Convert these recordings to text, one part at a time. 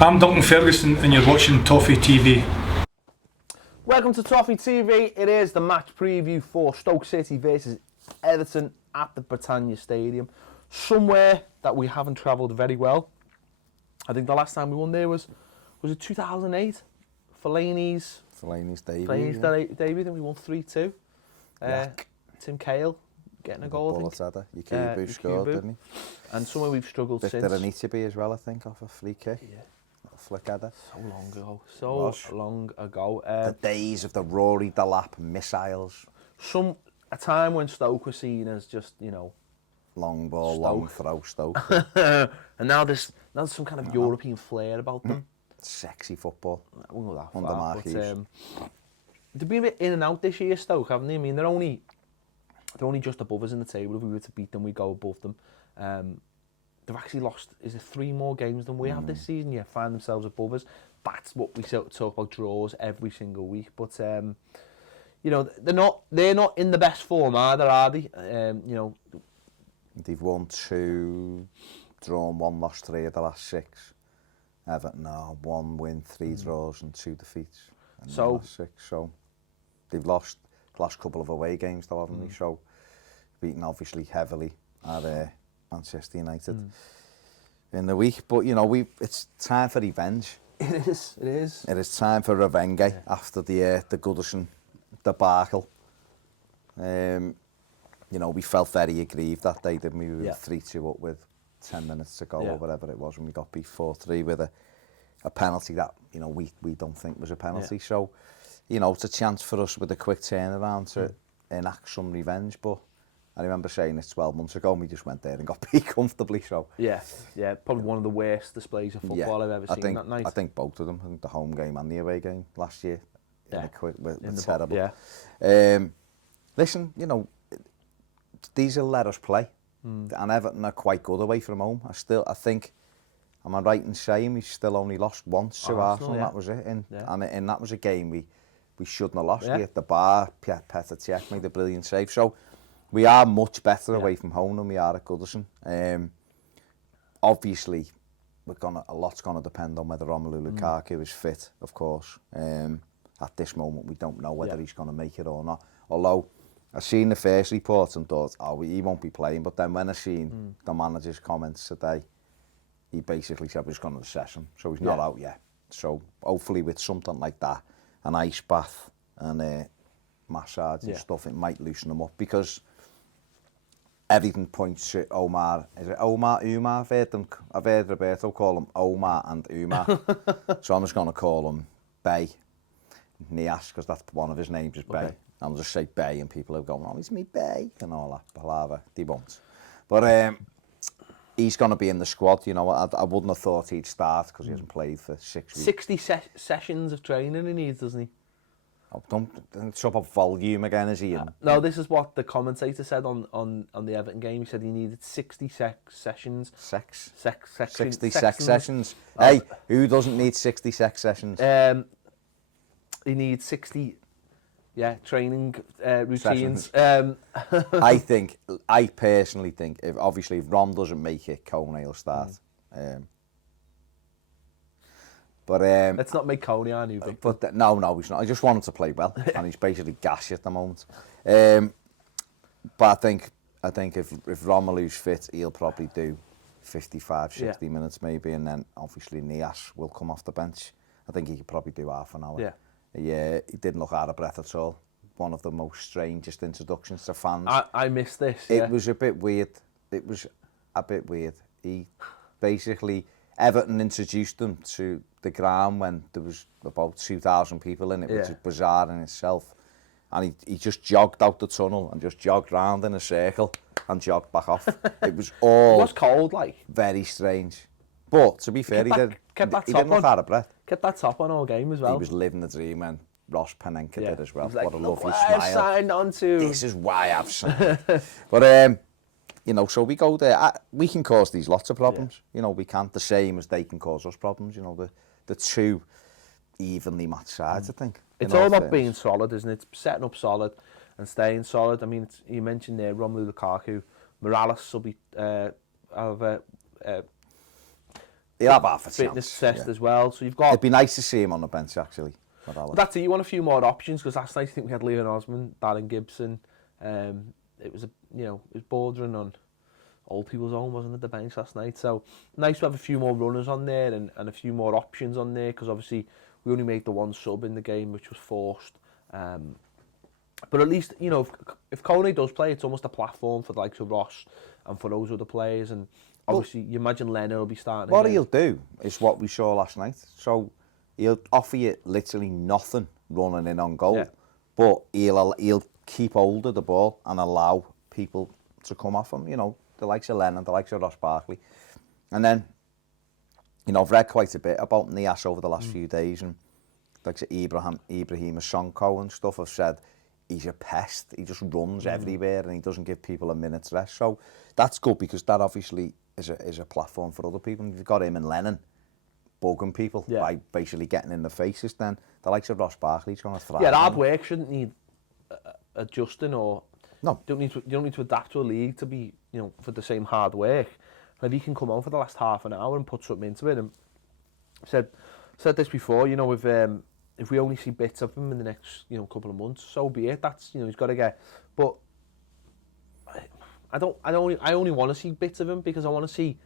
I'm Duncan Ferguson and you're watching Toffee TV. Welcome to Toffee TV. It is the match preview for Stoke City versus Everton at the Britannia Stadium. Somewhere that we haven't travelled very well. I think the last time we won there was it 2008? Fellaini's debut. Then we won 3-2. Tim Cahill getting a goal, I think. Yakubu scored, didn't he? And somewhere we've struggled since. Victor Anitabi as well, I think, off a free kick. Yeah. Flick header. So long ago. The days of the Rory Delap missiles. A time when Stoke was seen as just, Long ball, Stoke. long throw Stoke. And now there's some kind of European flair about them. Sexy football. I won't go that Under far, Mark Hughes. They've been a bit in and out this year, Stoke, haven't they? I mean, they're only just above us in the table. If we were to beat them, we go above them. They've actually lost, is it 3 more games than we have this season? Yeah, find themselves above us. That's what we talk about, draws every single week. But they're not in the best form either, are they? They've won 2, drawn 1, lost 3 of the last 6. Everton now 1 win, 3 draws and 2 defeats. And the last 6. So they've lost the last couple of away games though, haven't they? So beaten obviously heavily at Manchester United in the week. But it's time for revenge. It is. It is time for revenge after the Goodison debacle. We felt very aggrieved that day, didn't we? We were 3-2 up with 10 minutes to go or whatever it was, when we got beat 4-3 with a penalty that we don't think was a penalty. So it's a chance for us with a quick turnaround to enact some revenge. But I remember saying this 12 months ago and we just went there and got beat comfortably. So yeah, probably one of the worst displays of football I've ever seen that night. I think both of them, I think the home game and the away game last year, terrible. Listen, these will let us play, and Everton are quite good away from home. I think, am I right in saying we still only lost once to Arsenal? That was it, and that was a game we shouldn't have lost. We hit the bar. Petr made a brilliant save. So we are much better away from home than we are at Goodison. Obviously, a lot's going to depend on whether Romalu Lukaku is fit, of course. At this moment, we don't know whether he's going to make it or not. Although, I seen the first report and thought, he won't be playing. But then when I seen the manager's comments today, he basically said we're just going to assess him. So he's not out yet. So hopefully with something like that, an ice bath and massage and stuff, it might loosen him up. Because everything points to Oumar. Is it Oumar? I've heard Roberto call him Oumar and Oumar. So I'm just going to call him Bay Niasse, because that's one of his names is Bay. I'll just say Bay and people are going, it's me Bay and all that palaver. They won't. But he's going to be in the squad. I wouldn't have thought he'd start because he hasn't played for 6 weeks. 60 sessions of training he needs, doesn't he? Oh, don't chop up volume again, is he? No, this is what the commentator said on the Everton game. He said he needed 60 sessions. 60 sex sessions. Hey, who doesn't need 60 sex sessions? He needs 60... training routines. I personally think, if Rom doesn't make it, Kone will start. But let's not make Kone our new big. But no, he's not. I just want him to play well, and he's basically gassy at the moment. But I think if Romalu's fit, he'll probably do 55, 60 minutes maybe, and then obviously Niasse will come off the bench. I think he could probably do half an hour. Yeah, he didn't look out of breath at all. One of the most strangest introductions to fans. I missed this. It was a bit weird. He basically, Everton introduced him to the ground when there was about 2,000 people in it, which is bizarre in itself. And he just jogged out the tunnel and just jogged round in a circle and jogged back off. It was all... It was cold, very strange. But to be fair, he didn't look out of breath. Kept that top on all game as well. He was living the dream, and Ross Panenka did as well. Like, what a lovely smile. smile. Signed on to. This is why I've signed. But so we go there. We can cause these lots of problems. We can't. The same as they can cause us problems. The two evenly matched sides. I think it's all about being solid, isn't it? It's setting up solid and staying solid. I mean, you mentioned there Romalu Lukaku, Morales will be he'll have half a fitness chance, test as well. So you've got... It'd be nice to see him on the bench, actually. But that's it, you want a few more options, because last night I think we had Leon Osman, Darren Gibson. It was, it was bordering on old people's home, wasn't it, the bench last night? So nice to have a few more runners on there and a few more options on there, because obviously we only made the one sub in the game, which was forced. But at least, if Kone does play, it's almost a platform for the likes of Ross and for those other players. And obviously, you imagine Leonard will be starting What again. he'll do is what we saw last night. So he'll offer you literally nothing running in on goal, but he'll keep hold of the ball and allow people to come off him. The likes of Lennon, the likes of Ross Barkley. And then, I've read quite a bit about Niasse over the last few days, and like Ibrahim Sonko and stuff have said he's a pest. He just runs everywhere and he doesn't give people a minute's rest. So that's good, because that obviously is a platform for other people. And if you've got him and Lennon bugging people by basically getting in the faces, then the likes of Ross Barkley's going to thrive. Yeah, hard work shouldn't need adjusting, or no. You don't need to adapt to a league to be, for the same hard work. And if he can come on for the last half an hour and put something into it, and said this before, if we only see bits of him in the next, couple of months, so be it. That's, he's got to get. But I only want to see bits of him, because I want to see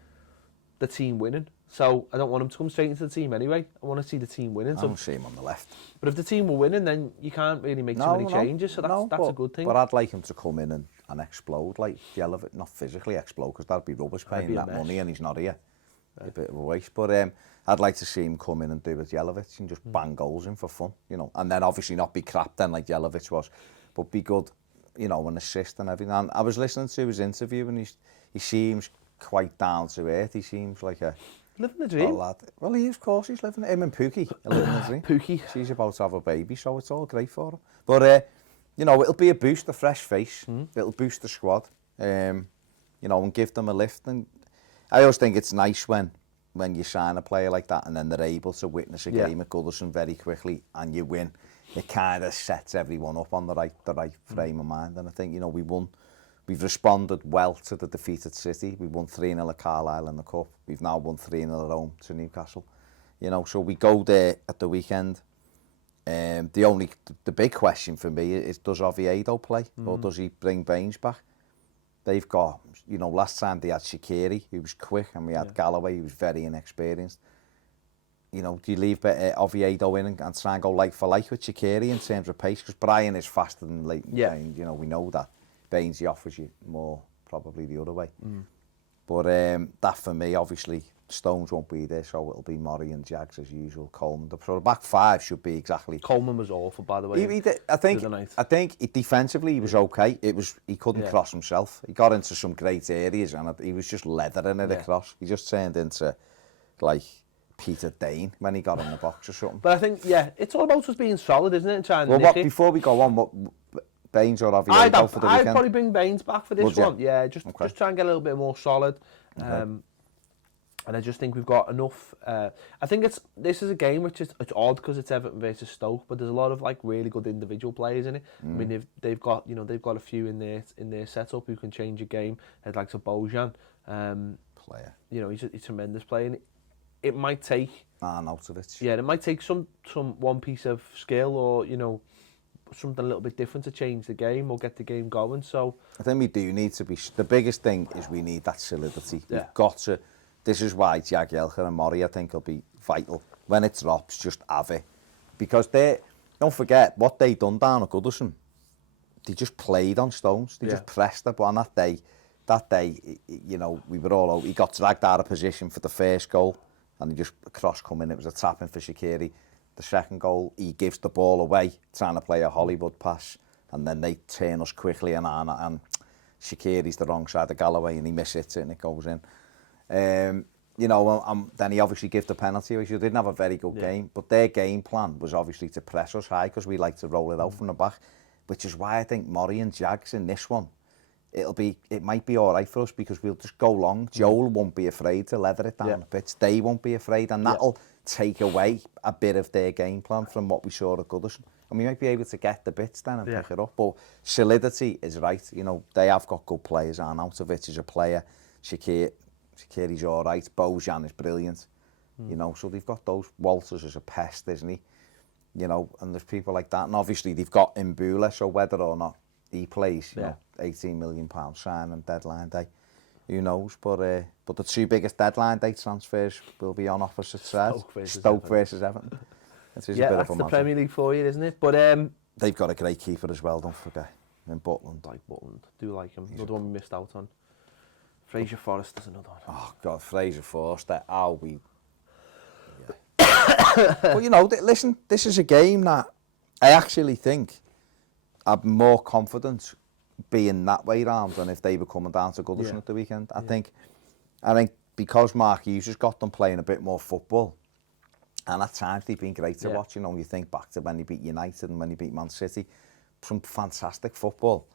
the team winning. So I don't want him to come straight into the team anyway. I want to see the team winning. I don't see him on the left. But if the team were winning, then you can't really make too many changes. So that's a good thing. But I'd like him to come in and explode, like Jelic, not physically explode, because that'd be rubbish paying that money and he's not here. A bit of a waste. But I'd like to see him come in and do with Jelic and just bang goals in for fun, and then obviously not be crap then like Jelic was, but be good, and assist and everything. And I was listening to his interview, and he seems quite down to earth. He seems like a living the dream. Lad. Well, of course he's living. Him and Pookie are living the dream. Pookie. She's about to have a baby, so it's all great for him. But it'll be a boost, a fresh face. It'll boost the squad, and give them a lift. And I always think it's nice when you sign a player like that and then they're able to witness a game at Goodison very quickly and you win. It kind of sets everyone up on the right frame of mind. And I think, we won. We've responded well to the defeat at City. We won 3-0 at Carlisle in the Cup. We've now won 3-0 at home to Newcastle. So we go there at the weekend. The big question for me is, does Oviedo play or does he bring Baines back? They've got, last time they had Shaqiri, who was quick, and we had Galloway, who was very inexperienced. Do you leave Oviedo in and try and go like for like with Shaqiri in terms of pace? Because Brian is faster than Leighton Baines, we know that. Baines, he offers you more, probably the other way. But that for me, obviously, Stones won't be there, so it'll be Murray and Jags as usual. Coleman. So the back five should be exactly. Coleman was awful, by the way. I think defensively he was okay. He couldn't cross himself. He got into some great areas and he was just leathering it across. He just turned into like Peter Dane when he got in the box or something. But I think it's all about just being solid, isn't it? And trying to nick it. Before we go on, what Baines or Oviedo for the weekend? I'd probably bring Baines back for this one. Yeah, just try and get a little bit more solid. Okay. And I just think we've got enough. I think this is a game which it's odd because it's Everton versus Stoke, but there's a lot of like really good individual players in it. I mean, they've got a few in their setup who can change a game. I'd like to Bojan, player. He's a tremendous player. And it might take Arnautovic. Yeah, it might take some one piece of skill or something a little bit different to change the game or get the game going. So I think we do need to be. The biggest thing is we need that solidity. Yeah. We've got to. This is why Jagielka and Murray, I think, will be vital. When it drops, just have it. Because don't forget, what they done down at Goodison, they just played on Stones. They just pressed it. But on that day, we were all out. He got dragged out of position for the first goal, and he just cross coming. It was a tap in for Shaqiri. The second goal, he gives the ball away, trying to play a Hollywood pass, and then they turn us quickly, and Shaqiri's the wrong side of Galloway, and he misses it, and it goes in. Then he obviously gave the penalty, which they didn't have a very good game, but their game plan was obviously to press us high because we like to roll it out from the back, which is why I think Murray and Jags in this one, it might be all right for us because we'll just go long. Joel won't be afraid to leather it down the pitch. They won't be afraid, and that'll take away a bit of their game plan from what we saw at Goodison. And we might be able to get the bits then and pick it up. But solidity is right. They have got good players. Arnautovic is a player. Shaqiri's all right. Bojan is brilliant. you know, so they've got those. Walters as a pest, isn't he? You know, and there's people like that, and obviously they've got Mbula, so whether or not he plays, you know, £18 million signing deadline day, who knows? But the two biggest deadline day transfers will be on opposite sides. Stoke versus Everton. It is a bit that's of a the Premier League for you, isn't it? But they've got a great keeper as well, don't forget, in Butland. Do like him. Another one we missed out on. Fraser Forrester's another one. Oh God, Fraser Forster, how we... Yeah. But you know, listen, this is a game that I actually think I've more confidence being that way round than if they were coming down to Goodison at the weekend. I think because Mark Hughes has got them playing a bit more football, and at times they've been great to watch. You know, you think back to when he beat United and when he beat Man City, some fantastic football.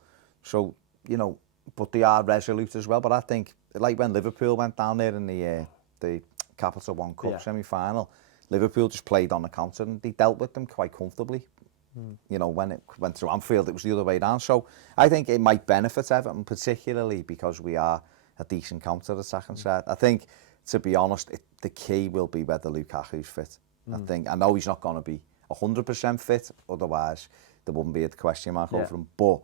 So, you know, but they are resolute as well. But I think, like when Liverpool went down there in the Capital One Cup semi-final, Liverpool just played on the counter and they dealt with them quite comfortably. You know, when it went to Anfield, it was the other way down. So I think it might benefit Everton, particularly because we are a decent counter-attacking side. I think, to be honest, the key will be whether Lukaku's fit. I know he's not going to be 100% fit, otherwise there wouldn't be a question mark over him. But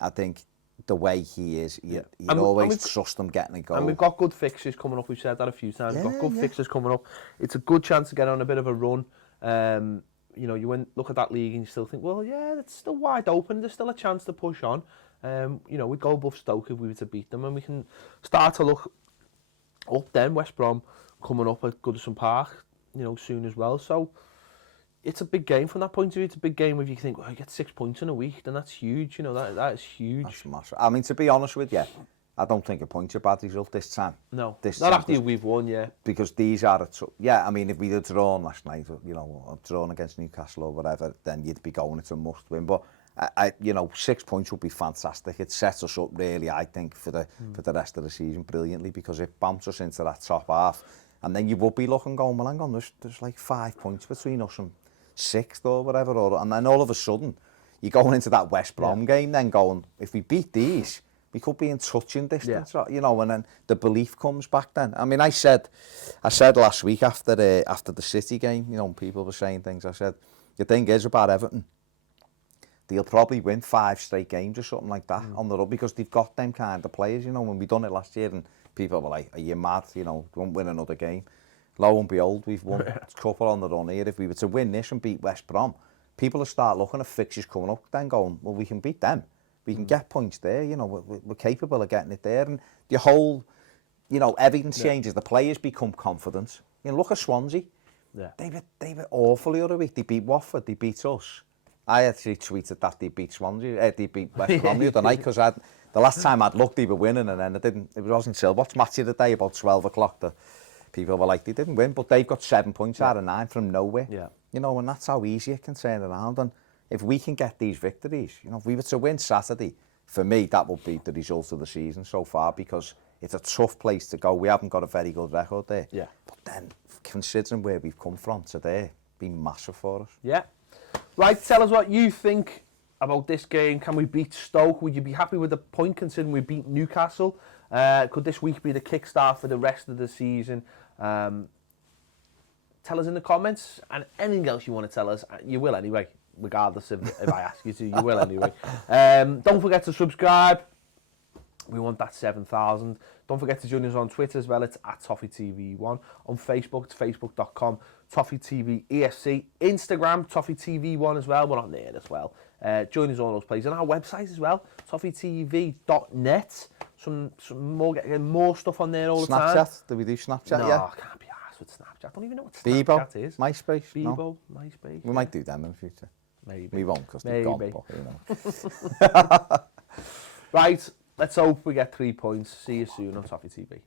I think the way he is, you'd always trust him getting a goal. And we've got good fixtures coming up. We've said that a few times. We've got good fixtures coming up. It's a good chance to get on a bit of a run. You know, you look at that league and you still think, well, yeah, it's still wide open. There's still a chance to push on. You know, we'd go above Stoke if we were to beat them, and we can start to look up then. West Brom coming up at Goodison Park, you know, soon as well. So it's a big game from that point of view. It's a big game if you think, well, I get 6 points in a week, then that's huge. You know, that is huge. That's massive. I mean, to be honest with you, I don't think a point's a bad result this time. No, not after we've won, because these are I mean, if we'd have drawn last night, you know, or drawn against Newcastle or whatever, then you'd be going, it's a must win. But you know, 6 points would be fantastic. It sets us up really, I think, for the rest of the season brilliantly, because it bumps us into that top half, and then you would be looking, going, well, hang on, there's like 5 points between us and 6th or whatever, and then all of a sudden you're going into that West Brom game, then going, if we beat these, we could be in touching distance, you know, and then the belief comes back then. I mean, I said last week after the City game, you know, people were saying things, I said, the thing is about Everton, they'll probably win 5 straight games or something like that on the road, because they've got them kind of players, you know. When we done it last year and people were like, are you mad, you know, won't win another game. Lo and behold, we've won a couple on the run here. If we were to win this and beat West Brom, people will start looking at fixtures coming up, then going, well, we can beat them. We can get points there, you know, we're capable of getting it there. And the whole, you know, everything changes. The players become confident. You know, look at Swansea. Yeah. They were awful the other week. They beat Watford, they beat us. I actually tweeted that they beat Swansea, they beat West Brom the other night, because the last time I'd looked, they were winning, and then it wasn't until what's match of the day, about 12 o'clock, that people were like, they didn't win, but they've got 7 points out of 9 from nowhere. Yeah. You know, and that's how easy it can turn around. And if we can get these victories, you know, if we were to win Saturday, for me, that would be the result of the season so far, because it's a tough place to go. We haven't got a very good record there. Yeah. But then, considering where we've come from today, it'd be massive for us. Yeah. Right, tell us what you think about this game. Can we beat Stoke? Would you be happy with the point considering we beat Newcastle? Could this week be the kickstart for the rest of the season? Tell us in the comments, and anything else you want to tell us, you will anyway. Regardless of if I ask you to, you will anyway. Don't forget to subscribe. We want that 7,000. Don't forget to join us on Twitter as well. It's at Toffee TV1. On Facebook, it's facebook.com, Toffee TV ESC. Instagram, Toffee TV1 as well. We're on there as well. Join us on those places. And our website as well, toffeetv.net. Some more, getting more stuff on there all the time. Snapchat? Do we do Snapchat? No, yeah? I can't be arsed with Snapchat. I don't even know what Snapchat is. MySpace? Bebo, no? MySpace. We might do them in the future. Maybe. We won't, because they're gone, but, you know. Right, let's hope we get 3 points. See you soon on Toffee TV.